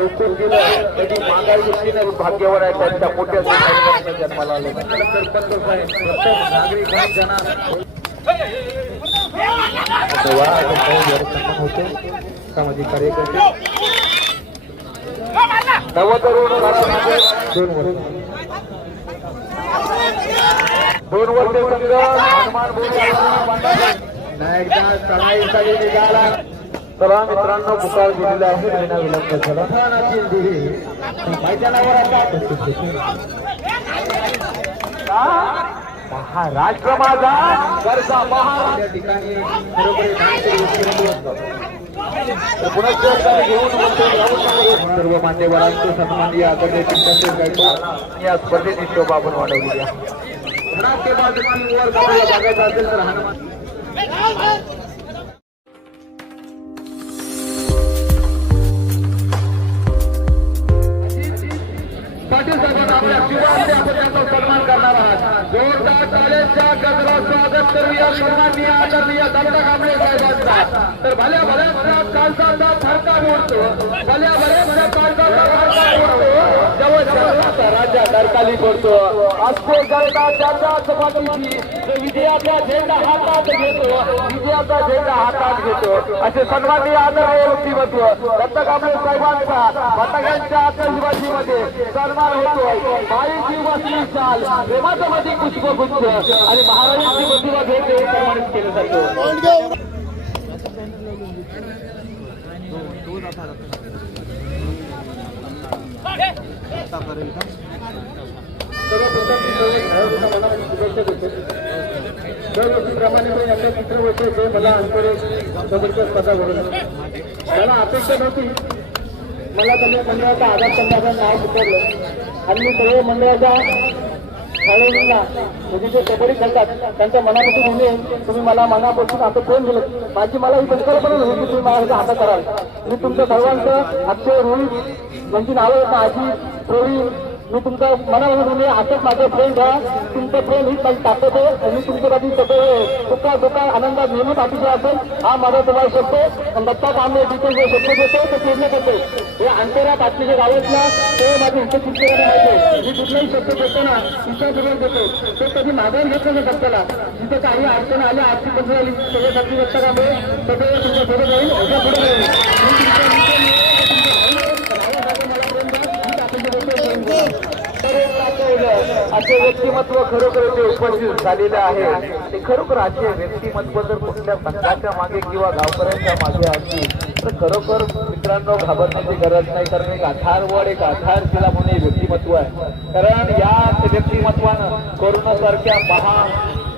हुकूम दिलं कधी मागाई गोष्टीने भाग्यवर आहे त्यांच्या मोठ्या जन्माला आले सामाजिक कार्यकर्ते. नवतरुण दोन वर्ष. दोन वर्ष हनुमान बोलून नायकदा चढाईसाठी निघाला. चला मित्रांनो पुकार दिलेला आहे. महिना विलंब झाला महाराष्ट्र माझा गरजा महाराष्ट्र ठिकाणी सर्व मान्यवरांचे सन्मान या आदरणीय चिंतनशील गायकवाड. या स्पर्धेची शोभा आपण वाढवली आहे. गजरात स्वागत करूया सन्माननीय आदरणीय दत्ता कांबळे साहेबांचा तर भल्या भल्या भल्या कालचा फरका मोडतो. भल्या भल्या भल्या कालचा फरका मोडतो. जेव्हा राजा दरकाली पडतो असतो जनता त्याच्याच पाठीशी विजयाचा झेंडा हातात घेतो विजयाचा झेंडा हातात घेतो. असे सन्माननीय आदरणीय व्यक्तिमत्व दत्ता कांबळे साहेबांचा आतषबाजीमध्ये सन्मान होतोय वसली चाल प्रेमाचं मध्ये पुष्पगुच्छ आणि महाराजांची प्रतिभा घेते केलं जातं. दरवर्षीप्रमाणे मी यंदा तिसरं वर्ष होते मला अंतरे जबरदस्त स्पर्धा घडवली मला अपेक्षा नव्हती मला त्यांनी मंडळाचा आधार संघाचं नाव सुचवलं आणि मी सर्व मंडळाचा खेळाडूंना तुम्ही म्हणजे जे कबड्डी खेळतात त्यांच्या मनापासून म्हणून तुम्ही मला मनापासून आता प्रेम दिलं. माझी मला ही संकल्पना नव्हती की तुम्ही माझ्या हातात कराल. मी तुमच्या सर्वांचं अक्षय रोहित यांची म्हणजे नावं आहेत आजी प्रवीण मी तुमचं मनापासून तुम्ही असंच माझं प्रेम घ्या. तुमचं प्रेम ही माझी ताकद आहे आणि तुमच्यासाठी सगळे सुखा दुखा आनंदात नेहमीच अतिशय असेल. हा माझा तुम्हाला शकतो आणि दत्ता कांबळे तिथे जे शब्द देतो ते पूर्ण करतो. हे अंतरा पाठीच्या गावातला ते माझे इथे चित्तराने माहिती मी कुठलाही शब्द देतो ना विश्वासपूर्वक देतो. ते कधी मागून घेत नाही शब्दाला जिथे काही अडचण आल्या आर्थिक बंद झाली सगळ्यासाठी साथी दत्ता कांबळे सगळं तुमच्यापुढे जाईल उद्या पुढे जाईल मी तुमच्या भावासाठी मला प्रेम द्या मी आपल्याशी बोलतोय, प्रेम द्या. असे व्यक्तिमत्व खरोखर ते उपस्थित झालेले आहे. ते खरोखर असे व्यक्तिमत्व जर कुठल्या संघाच्या मागे किंवा गावकऱ्यांच्या मागे असतील तर खरोखर मित्रांनो घाबरण्याची गरज नाही कारण एक आधारवड एक आधार तिला म्हणून व्यक्तिमत्व आहे. कारण या व्यक्तिमत्वानं कोरोनासारख्या महा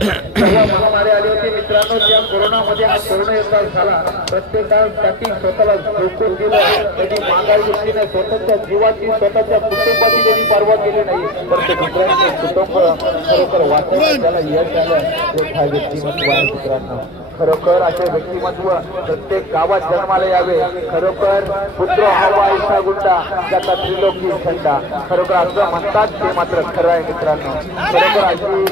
सगळ्या महामारी आली होती मित्रांनो त्या कोरोनामध्ये हा कोरोना युद्ध झाला प्रत्येकासाठी स्वतःला झोकून दिलं. कधी महागाई गोष्टीने स्वतःच्या जीवाची स्वतःच्या कुटुंबाची त्यांनी पर्वा केली नाही. पण ते मित्रांचे कुटुंब खरोखर वाचवण्यात त्याला यश आलं. हे व्यक्तिमत्व आहे मित्रांनो. खरोखर असे व्यक्तिमत्व प्रत्येक गावात जन्माला यावे. खरोखर पुत्र हवा ऐसा गुंडा त्याचा त्रिलोकी झंडा खरोखर असं म्हणतात ते मात्र खरं आहे मित्रांनो. खरोखर अशी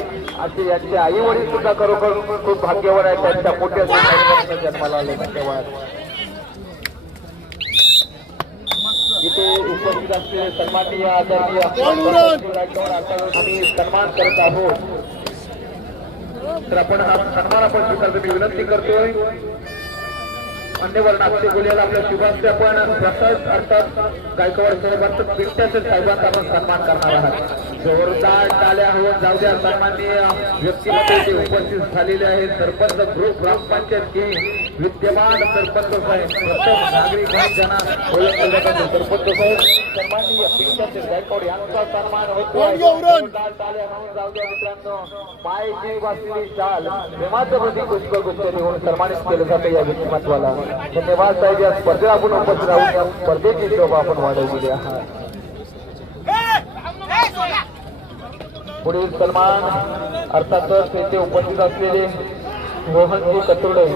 असे यांचे आई वडील सुद्धा खरोखर खूप भाग्यवान आहेत. त्यांच्या मोठ्या जन्माला आले धन्यवाद. इथे उपस्थित असलेले सन्माननीय आदरणीय सन्मान करत आहोत. तर आपण हा सन्मान आपण स्वीकारतो मी विनंती करतोय. मान्यवर नागसे बोलियाला आपल्या शुभांचे आपण प्रसाद अर्थात गायकवाड साहेबांचं पिंट्याचे साहेबांचा आपण सन्मान करणार आहात. जोरदार टाल्या होऊन जाऊ द्या सन्माननीय व्यक्तिमत्व इथे उपस्थित झालेले आहेत सरपंच ग्रुप ग्रामपंचायत की विद्यमान सरपंच साहेब प्रथम नागरिक जणांना ओळखले जातात सरपंच साहेब सन्माननीय पिंट्याचे गायकवाड यांचा सन्मान होतो जोरदार टाळ्या होऊन जाऊ द्या मित्रांनो. पायची वाचली शाल प्रेमाचं प्रतीक पुष्पगुच्छ देऊन सन्मानित केलं जातं या व्यक्तिमत्वाला. धन्यवाद साहेब या स्पर्धेला आपण उपस्थित राहून या स्पर्धेची शोभा आपण वाढवलेली आहात पुढील सन्मान अर्थातच येथे उपस्थित असलेले मोहनजी कतोडे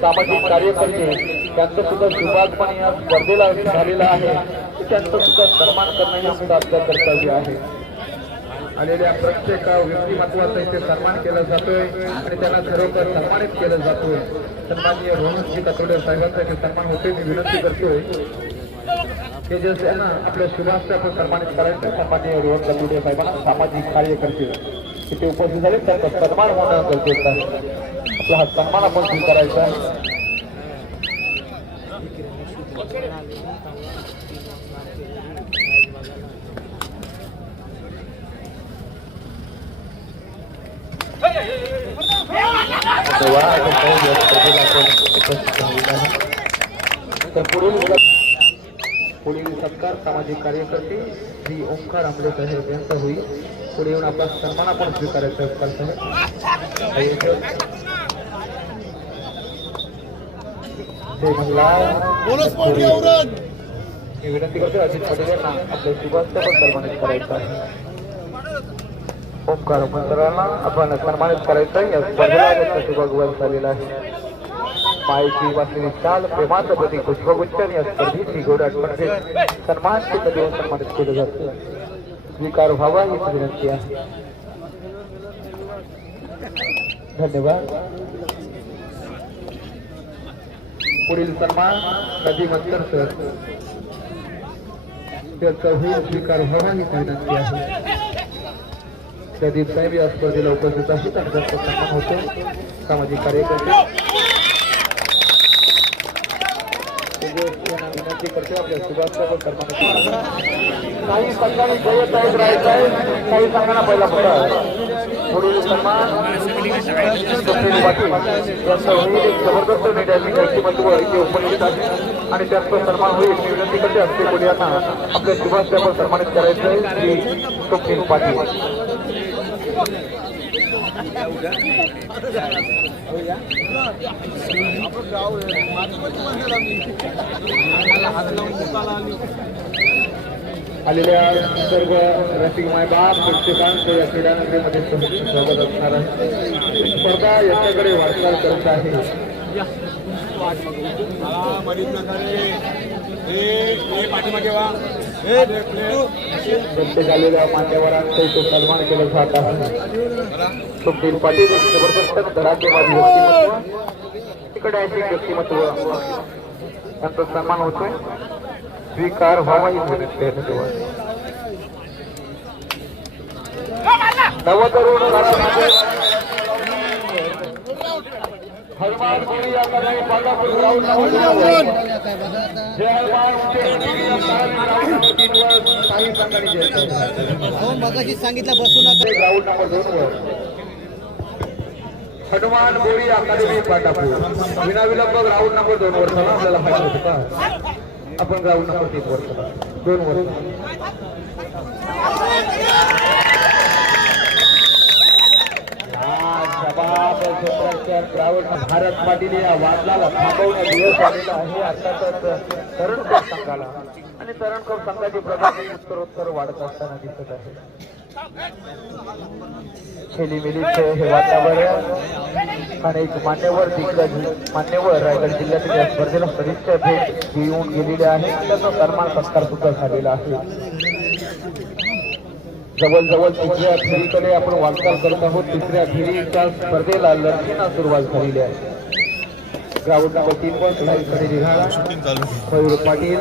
सामाजिक कार्यकर्ते त्यांचं सुद्धा शुभागमन या स्पर्धेला झालेला आहे. त्यांचं सुद्धा सन्मान करणं हे आमचं आपलं कर्तव्य आहे. आलेल्या प्रत्येक व्यक्तिमत्वाचा इथे सन्मान केला जातोय आणि त्यांना खरोखर सन्मानित केलं जातोय. सन्माननीय रोहनजी कतोडे साहेबांचा इथे सन्मान होते मी विनंती करतोय हे जे आहे ना आपल्या शुभांश आपण सन्मानित करायचं सन्माननीय रोहन कतोडे साहेबांना सामाजिक कार्यकर्ते इथे उपस्थित झाले. त्यांचा सन्मान होणं गरजेचं आहे. आपला हा सन्मान आपण स्वीकारायचा आहे. तेव्हा आपण आपण उपस्थित आहे. तर पुढील पुढील सत्कार सामाजिक कार्यकर्ते श्री ओंकार आंबेडकर साहेब यांचा होईल पुढे येऊन आपला सन्मान आपण स्वीकारायचा करतो ओंकार साहेब हे विनंती करतो अजित पटेल यांना आपल्या शुभांत पण सन्मानित करायचं आहे ओंकार मंत्रांना आपण सन्मानित करायचं या स्पर्धेला त्यांचा शुभगुण झालेला आहे. मायेची वाचलेली चाल प्रेमाचं प्रतीक पुष्पगुच्छ. या स्पर्धेची गोड स्पर्धेत सन्मान चिन्ह देऊन सन्मानित केलं जातं. स्वीकार व्हावा ही विनंती आहे. धन्यवाद. पुढील सन्मान नदी मंतर सर. त्याचा होईल स्वीकार व्हावा ही विनंती आहे. प्रदीप साहेब या स्पर्धेला उपस्थित आहेत. आणि त्यांचा सन्मान होतो. सामाजिक कार्यकर्ते. विनंती करते आपल्या सुभाषचा काही संघाने जयत आहेत राहायचं आहे काही संघांना पहिला पुढा पुढील सन्मान पाटील यांचा होईल एक जबरदस्त मीडियाची व्यक्तिमत्व इथे उपस्थित आहे आणि त्यांचा सन्मान होईल मी विनंती करते असते कोणी यांना आपल्या सुभाष पण सन्मानित करायचं आहे श्री सुप्रीम पाटील. आलेल्या सर्व रसिक मायबाप प्रेक्षकांचं या क्रीडानगरीमध्ये स्वागत असणार आहे. स्पर्धा याच्याकडे वाटचाल करत आहे. प्रत्येक झालेल्या मान्यवरांचं इथे सन्मान केलं जात आहे. सुप्रीम पाटील एक जबरदस्त धडाकेबाजी व्यक्तिमत्व तिकडे ऐतिक व्यक्तिमत्व त्यांचा सन्मान होतोय स्वीकार व्हावा ही नवतरुण हनुमान कोळी या कन्हई पांढरपूर ग्राउंड जय हनुमान. हो मगाशी सांगितलं बसू नका ग्राउंड नंबर दोन वर हनुमान बोरी अकादमी पाटापूर. विनाविलंब ग्राउंड नंबर दोन वर चला आपल्याला फायदा होतो का? आपण ग्राउंड नंबर तीन वर चला. दोन वर ग्राउंड भारत पाटील या वादला थांबवणं दिवस आलेला आहे. अर्थातच तरणकोट संघाला आणि तरणकोट संघाची प्रगती उत्तरोत्तर वाढत असताना दिसत आहे. खेलीमेलीचे हे वातावरण आणि एक मान्यवर दिग्गज मान्यवर रायगड जिल्ह्यातील या स्पर्धेला सदिच्छा भेट देऊन गेलेले आहे. त्याचा सन्मान सत्कार सुद्धा झालेला आहे. जवळजवळ तिसऱ्या फेरीकडे आपण वाटचाल करत आहोत. तिसऱ्या फेरीच्या स्पर्धेला लढतीना सुरुवात झालेली आहे. ग्राउंड नंबर तीन वर सुधारीकडे निघाला मयूर पाटील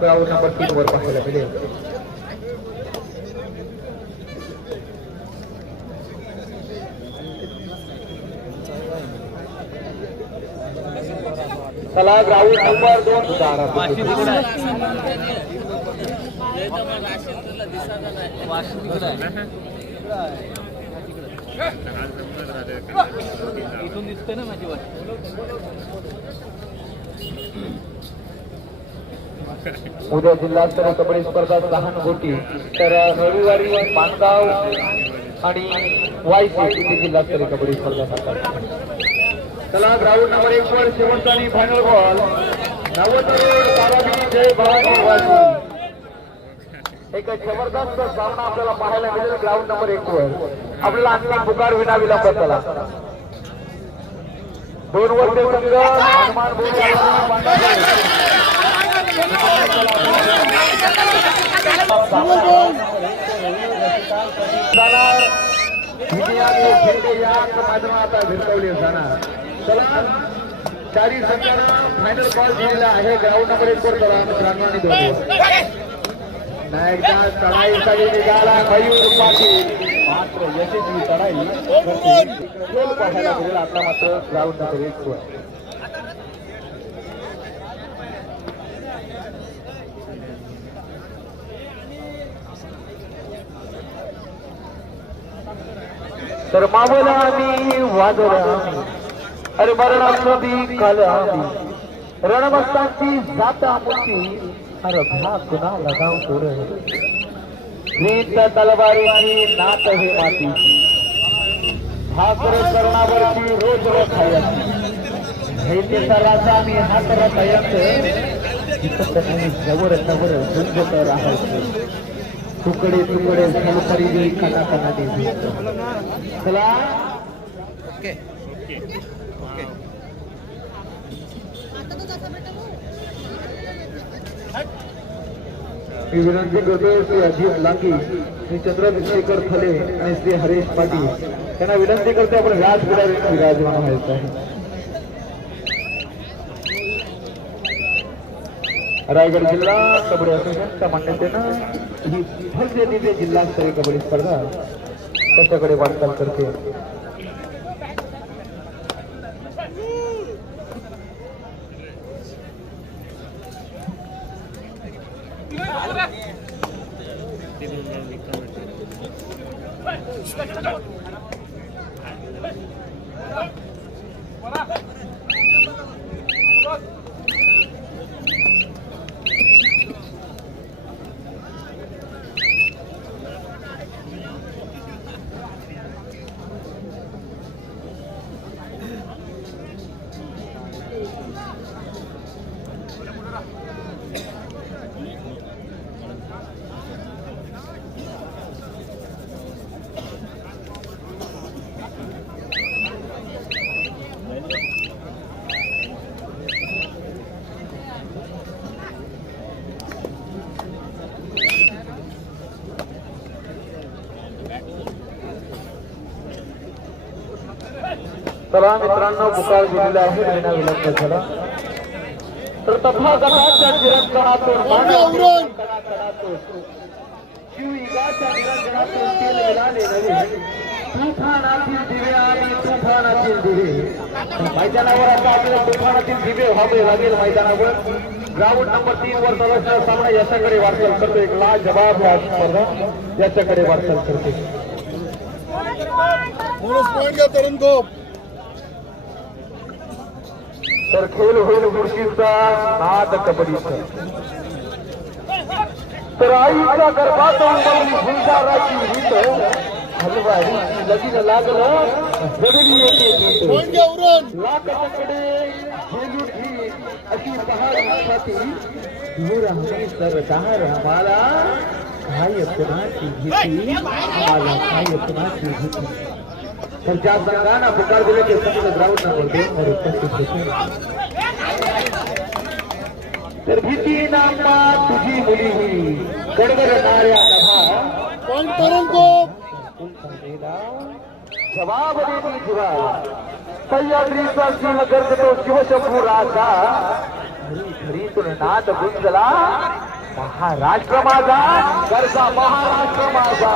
ग्राउंड नंबर तीन वर पाहायला मिळेल चला ग्राउंड नंबर दोन. इथून दिसते ना माझी वाट उद्या जिल्हास्तरीय कबड्डी स्पर्धा लहान गोटी तर रविवारी माणगाव आणि वायसी इथे जिल्हास्तरीय कबड्डी स्पर्धा होतात. चला ग्राउंड नंबर एक वर शेवटचा आणि फायनल बॉल नवतरुण ताराबी जय भवानी एक जबरदस्त सामना आपल्याला पाहायला मिळेल. ग्राउंड नंबर एक वर. आपल्याला आणखी पुकार विना विलंब चला दोन वर्षे हनुमान मैदानात आता जाणार. चला चारी संघांना फायनल बॉल दिलेला आहे. ग्राउंड नंबर एक वर चला आणि दोन वर एकदा चढाईसाठी निघाला मयूर पाटील. मात्र यशस्वी चढाई पाहायला मिळेल. आता मात्र ग्राउंड नंबर एक वर तर मावला आम्ही वादळ आम्ही अरे मरणाचं बी काल आम्ही रणमस्तांची जाता मुठी अरे भा कुणा लगाव पुढे रीत तलवारीची नात हे माती भाकर करणावरची रोज रोज खायची धैर्य सराचा आम्ही हात रथयंत जवळ जवळ झुंजत राहायचे. तुकडे तुकडे फलपरी कना कना देवी चला ओके मी विनंती करतो श्री अजित लांगी श्री चंद्रशेखर फले आणि श्री हरेश पाटील त्यांना विनंती करतो आपण व्याज व्यासपीठावर विराजमान व्हायचं आहे रायगड जिल्हा कबड्डी असोसिएशनच्या मान्यतेनं ही भव्य दिव्य जिल्हास्तरीय कबड्डी स्पर्धा त्याच्याकडे वाटचाल करते? चला मित्रांनो पुकार दिलेला आहे विना विलंब झाला. तर तथागताच्या चिरंतनातून उरण. तेल मिळाले तुफानातील दिवे आणि तुफानातील दिवे. मैदानावर आता आपल्याला तुफानातील दिवे व्हावे लागेल मैदानावर. ग्राउंड नंबर तीन वर चालू सामना याच्याकडे वाटचाल करतो. एक लाल जबाब स्पर्धा याच्याकडे वाटचाल करते. तरुण गोप. तर खेळ होईल मुर्शीचा नाद कबड्डीचा. तर आईच्या गर्भातून बनली फुलदाराची रीत हलवाई लगीन लागलं जडली येते झेलून ही अशी पहाड छाती दूर हमी सरदार आम्हाला काय कुणाची आम्हाला काय कुणाची ज्या संघाना पुकार दिले ते संघ ग्राउंड नंबर दोन वर उपस्थित होते. तर भीती नामा तुझी मुली हुई गडगडणाऱ्या नभा पॉईंट तरुण गोप जबाब देती जीवा सह्याद्रीचा सिंह गर्जतो शिवशंभू राजा नाद गुंजला. महाराष्ट्र माझा गरजा महाराष्ट्र माझा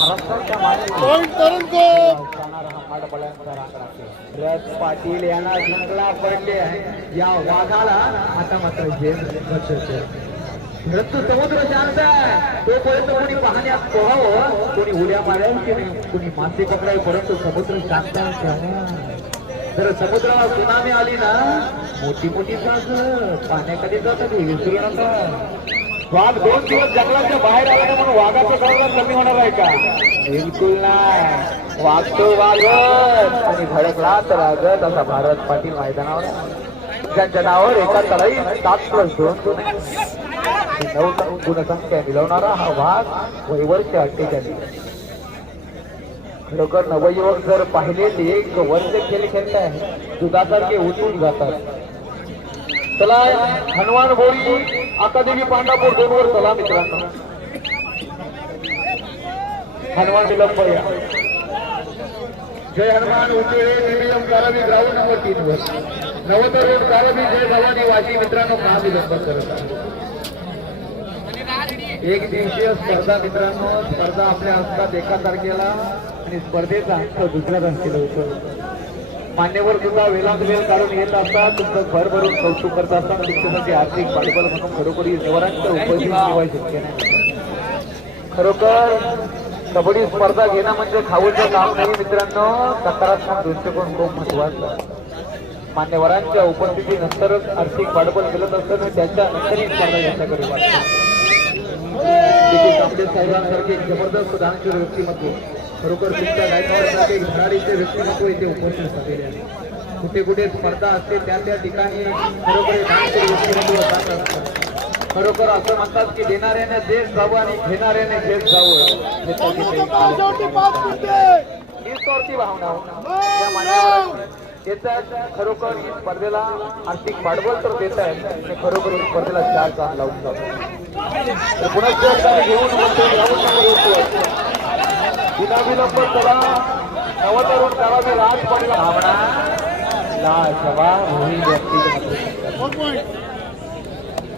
महाराष्ट्राच्या. रथ पाटील यांना जिंकला पडले आहे. या वाघाला आता मात्र जेल बसवते परंतु समुद्र शांत आहे. तोपर्यंत कोणी पाहण्यात पोहावं कोणी उड्या मारेल की नाही कोणी मासे पकडावे परंतु समुद्र शांत. जर समुद्राला सुनामी आली ना मोठी मोठी जहाज पाण्याखाली जातात विसरू नका वाघ दोन दिवस जंगलाच्या बाहेर आला नाही म्हणून वाघाचं प्रमाण कमी होणार आहे का? बिलकुल नाही. वाघ तो वागत आणि भडकला तर आगत असा भारत पाटील मैदानावर. ज्यांच्या नावावर एका तळाई सात प्लस दोन गुण नऊ गुणसंख्या मिळवणारा हा वाघ वैवर्ष अठ्ठेचाळीस खरोखर नवयुवक जर पाहिले ते एक वर्ष खेळ खेळताय दुधासारखे उठून जातात. चला हनुमान बोरी अकादेमी पांडापूर दोन वर चला मित्रांनो. हनुमान विलंब या जय हनुमान उचळे निलम कारावी ग्राउंड नंबर तीन वर. नवतरुण कारावी जय भवानी वाशी मित्रांनो महाविलंब करत आहे. एक दिवसीय स्पर्धा मित्रांनो स्पर्धा आपल्या हस्तात एका तारखेला आणि स्पर्धेचा हक्क दुसऱ्या तारखेला होतो. मान्यवर सुद्धा वेळ काढून येत असतात. तुमचं भर भरून कौतुक करत असतात. तुमच्यासाठी आर्थिक पाठबळ म्हणून खरोखर निवारांच्या उपस्थित शिवाय शक्य नाही. खरोखर कबड्डी स्पर्धा घेणं म्हणजे खाऊचं काम नाही मित्रांनो. सकारात्मक दृष्टिकोन खूप महत्त्वाचा मान्यवरांच्या उपस्थितीनंतरच आर्थिक पाठबळ केलं असताना त्याच्या नंतरही स्पर्धा याच्याकडे वाटते साहेबांसारखे जबरदस्त दानशूर व्यक्तिमत्व. खरोखर तुमच्या एक धडाडीचे व्यक्तिमत्व इथे उपस्थित झालेले आहे कुठे कुठे स्पर्धा असते त्या त्या ठिकाणी खरोखर हे व्यक्तिमत्व जात असतं. खरोखर असं म्हणतात की देणाऱ्याने देश जावं आणि घेणाऱ्याने देश जावं. हे भावना त्या मान्यवरांनी देत आहेत खरोखर ही स्पर्धेला आर्थिक भांडवल तर देत आहेत आणि खरोखर ही स्पर्धेला चार चार लावून पुन्हा एकदा घेऊन म्हणतो ग्राउंड नंबर एक वर. विनाविलंब चला. नवतरुण करावी राज पडला. भावना. ला जवा होई व्यक्ती. One point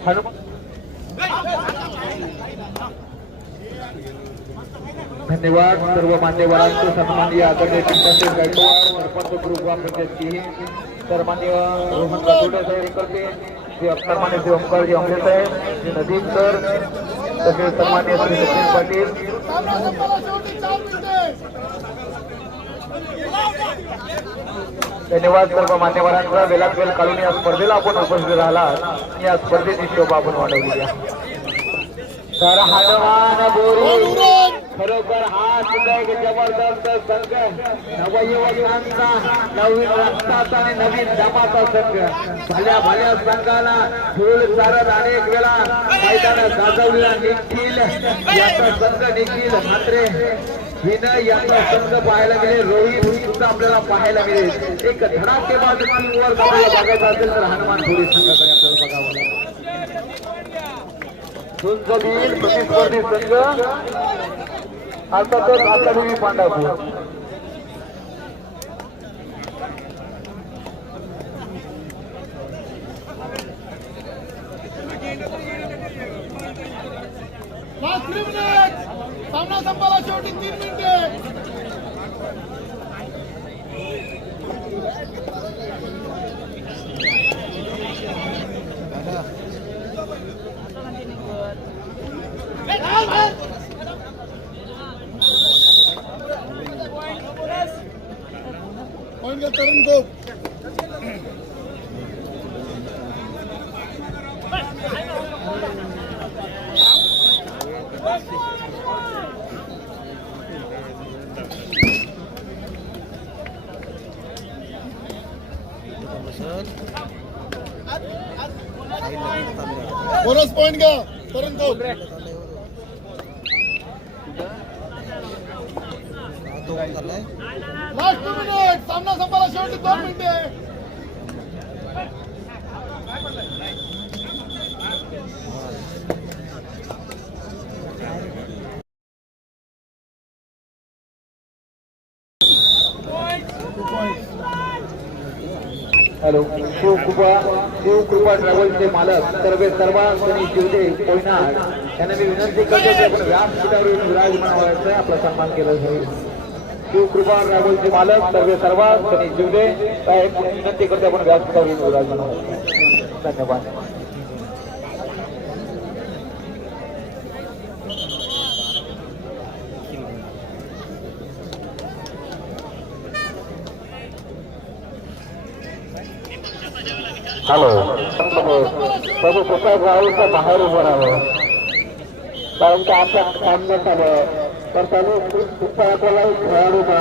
Hanuman. धन्यवाद सर्व मान्यवरांचे सन्माननीय आदरणीय गायकवाड सरपंच ग्रुप ग्रामपंचायतची सन्माननीय रोहन साहेब करते. श्री सन्मान्य श्री ओंकारजी आंबे साहेब श्री नदीम सर तसेच सन्मान्य श्री सचिन पाटील. धन्यवाद सर्व मान्यवरांचा. वेळात वेळ काढून या स्पर्धेला आपण उपस्थित राहिला या स्पर्धेची शोभा आपण वाढवली तर हनुमान बॉल बोरी खरोखर हा सुद्धा एक जबरदस्त संघ. नवयुवकांचा नवीन रक्ताचा आणि नवीन दमाचा संघ. भल्या भल्या संघाला फुल चारत अनेक वेळा मैदान गाजवलेला निखिल. याचा संघ निखिल मात्र विनय यांचा संघ पाहायला मिळेल. रोहित सुद्धा आपल्याला पाहायला मिळेल. एक धडाकेबाज टीमवर आपल्याला बघायचं असेल तर हनुमान थोडी संघाकडे आपल्याला बघावं लागेल. झुंजबील प्रतिस्पर्धी संघ. अर्थातच अकादमी पांढरपूर. लास्ट थ्री सामना संपाला. शेवटी तीन मिनिटे पॉईंट का तरुण गोप बोनस पॉईंट का तरुण गोप लास्ट मिनिट सामना संपला. शेवटी दोन मिनिटे. हॅलो. शिवकृपा शिवकृपा ट्रॅव्हल्सचे मालक सर्वे सर्वांनी शिवदे कोयनाड. यांना मी विनंती करतो की आपण व्यासपीठावर येऊन विराजमान व्हायचं आपला सन्मान केला जाईल. शिवकृपा ट्रॅव्हल्सचे मालक सर्वे सर्वांनी शिवदे साहेब विनंती करतो आपण व्यासपीठावर येऊन विराजमान व्हायचं धन्यवाद. हॅलो बाबू कुठल्या गावचा बाहेर उभं राहावं कारण की आता काम नाही झालं तर त्याने कुठल्या कोणाही खेळाडूचा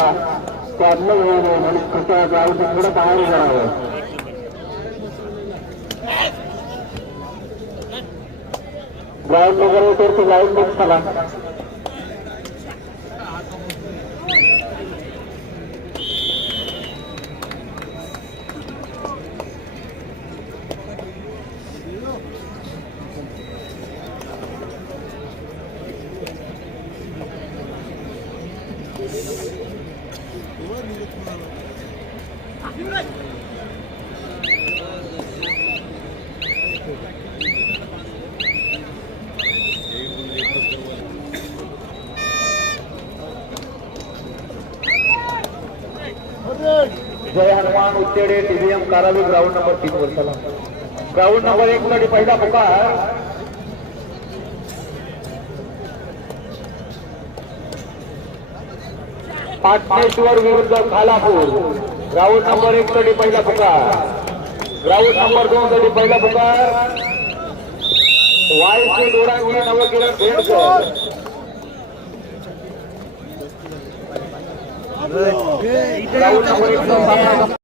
प्रॉब्लेम होऊ नये म्हणून कुठल्या गावचं थोडं बाहेर उभं राहावं ग्राउंड वगैरे तर ती लाईन बघ झाला Jai Hanuman Uttede TVM Karavi ground number तीन वर चला ग्राउंड नंबर एक साठी पहिला पुकार. पाटणेश्वर विरुद्ध खालापूर. ग्राउंड नंबर एक साठी पहिला पुकार. ग्राउंड नंबर दोन साठी पहिला पुकार. वायसी डोळा नवकिरण भेटकर ग्राउंड नंबर एक चा सामना